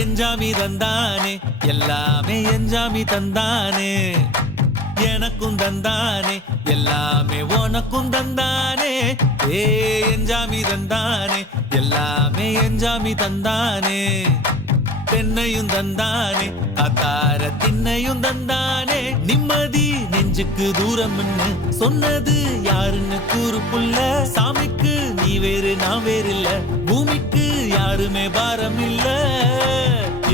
எஞ்சாமி தந்தானே எல்லாமே எஞ்சாமி தந்தானே எனக்கும் தந்தானே எல்லாமே உனக்கும் தந்தானே ஏ எஞ்சாமி தந்தானே எல்லாமே எஞ்சாமி தந்தானே தென்னையும் தந்தானே காத்தார திண்ணையும் தந்தானே நிம்மதி நெஞ்சுக்கு தூரம்னு சொன்னது யாருன்னு கூறு புள்ள சாமிக்கு நீ வேறு நான் வேறு இல்ல பூமிக்கு யாருமே பாரம் இல்ல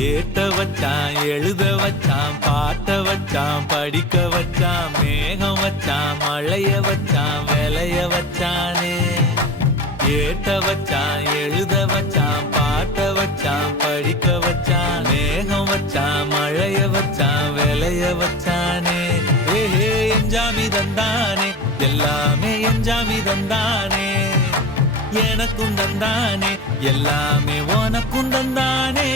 ஏட்ட வச்சான் எழுத வச்சான் பாட்ட வச்சான் படிக்க வச்சான் மேகம் வச்சான் மழைய வச்சான் விளைய வச்சானே ஏட்ட வச்சான் எழுத வச்சான் பாட்ட வச்சான் படிக்க வச்சான் மேகம் வச்சான் மழைய வச்சான் விளைய வச்சானே ஏஹே எஞ்சாமி தந்தானே எல்லாமே எஞ்சாமி தந்தானே எனக்கும் தந்தானே எல்லாமே உனக்கும் தந்தானே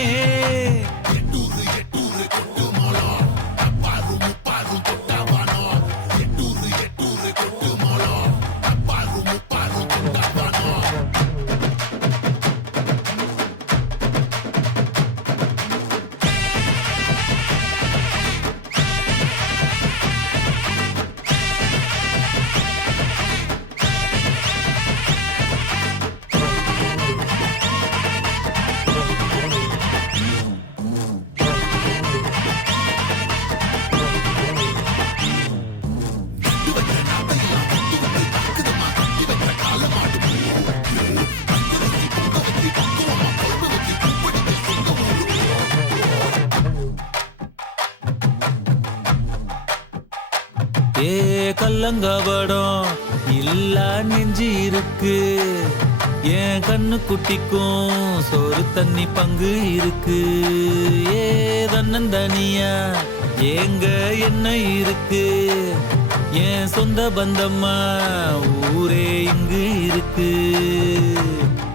ஏ கல்லங்கபடம் இல்ல நெஞ்சு இருக்கு என் கண்ணு குட்டிக்கும் சோறு தண்ணி பங்கு இருக்கு ஏ தன்னந்தனியா ஏங்க என்ன இருக்கு என் சொந்த பந்தம்மா ஊரே இங்கு இருக்கு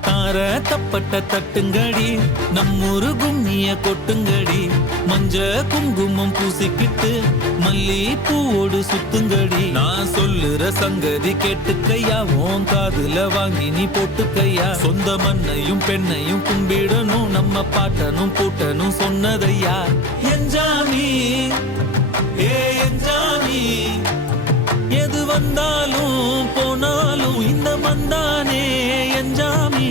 தார தப்பட்ட தட்டுங்கடி நம்மூரு கும்மிய கொட்டுங்கடி மஞ்ச குங்குமம் பூசிக்கிட்டு மல்லி பூவோடு சுத்துங்கடி நான் சொல்லுற சங்கதி கேட்டுக்கையா உன் காதுல வாங்கி நீ போட்டுக்கையா சொந்த மண்ணையும் பெண்ணையும் கும்பிடணும் நம்ம பாட்டனும் பூட்டனும் சொன்னதையா எஞ்சாமி ஏ எஞ்சாமி எது வந்தாலும் போனாலும் இந்த மந்தானே எஞ்சாமி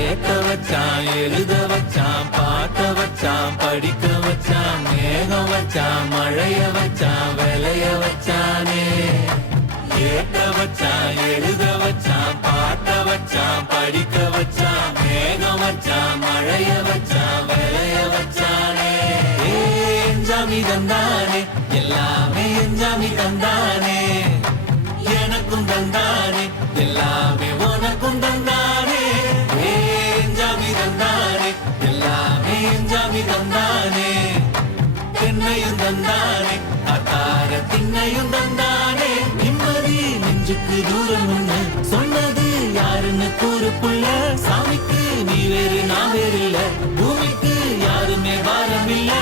ஏட்ட வச்சான் எழுத வச்சான் பாட்ட வச்சான் படிக்க வச்சான் மேகம் வச்சான் மழைய வச்சான் விளைய வச்சானே ஏட்ட வச்சான் எழுத வச்சான் பாட்ட வச்சான் படிக்க வச்சான் மேகம் வச்சான் மழைய வச்சான் விளைய வச்சானே எஞ்சாமி தந்தானே எல்லாமே எஞ்சாமி தந்தானே எனக்கும் தந்தானே எல்லாமே உனக்கும் தந்தானே எஞ்சாமி தந்தானே எல்லாமே எஞ்சாமி தந்தானே தென்னையும் தந்தானே காத்தார திண்ணையும் தந்தானே நிம்மதி நெஞ்சுக்கு தூரம் ஒண்ணு சொன்னது யாருன்னு கூறு புள்ள சாமிக்கு நீ வேறு நான் வேறு இல்ல பூமிக்கு யாருமே பாரம் இல்ல